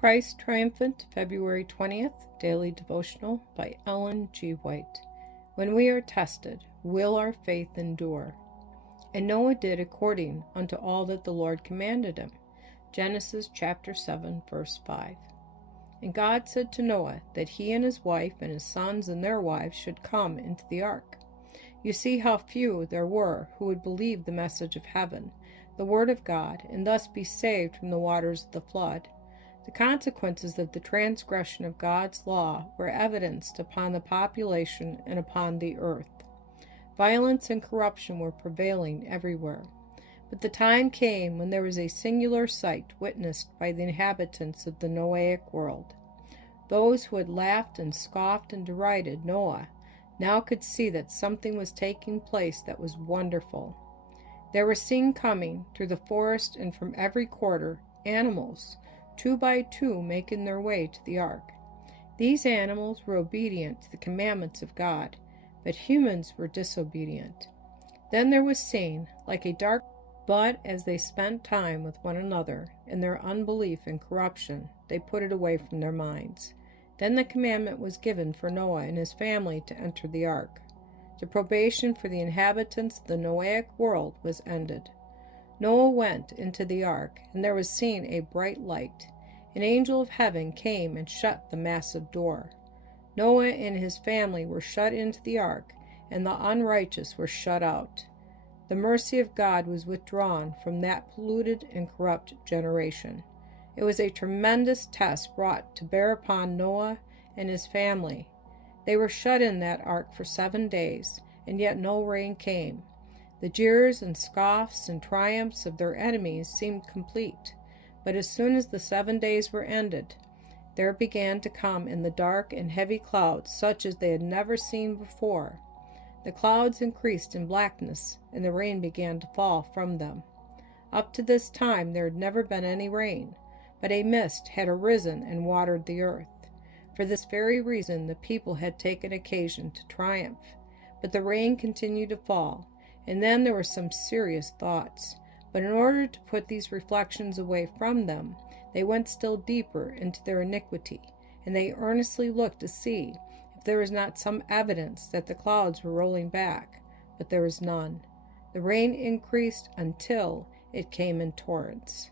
Christ Triumphant, February 20th, Daily Devotional by Ellen G. White. When we are tested, will our faith endure? And Noah did according unto all that the Lord commanded him. Genesis chapter 7, verse 5. And God said to Noah that he and his wife and his sons and their wives should come into the ark. You see how few there were who would believe the message of heaven, the word of God, and thus be saved from the waters of the flood. The consequences of the transgression of God's law were evidenced upon the population and upon the earth. Violence and corruption were prevailing everywhere. But the time came when there was a singular sight witnessed by the inhabitants of the Noahic world. Those who had laughed and scoffed and derided Noah now could see that something was taking place that was wonderful. They were seen coming through the forest and from every quarter animals, 2 by 2, making their way to the ark. These animals were obedient to the commandments of God, but humans were disobedient. Then there was seen, like a dark, but as they spent time with one another in their unbelief and corruption, they put it away from their minds. Then the commandment was given for Noah and his family to enter the ark. The probation for the inhabitants of the Noahic world was ended. Noah went into the ark, and there was seen a bright light. An angel of heaven came and shut the massive door. Noah and his family were shut into the ark, and the unrighteous were shut out. The mercy of God was withdrawn from that polluted and corrupt generation. It was a tremendous test brought to bear upon Noah and his family. They were shut in that ark for 7 days, and yet no rain came. The jeers and scoffs and triumphs of their enemies seemed complete, but as soon as the 7 days were ended, there began to come in the dark and heavy clouds such as they had never seen before. The clouds increased in blackness, and the rain began to fall from them. Up to this time there had never been any rain, but a mist had arisen and watered the earth. For this very reason the people had taken occasion to triumph, but the rain continued to fall. And then there were some serious thoughts. But in order to put these reflections away from them, they went still deeper into their iniquity, and they earnestly looked to see if there was not some evidence that the clouds were rolling back. But there was none. The rain increased until it came in torrents.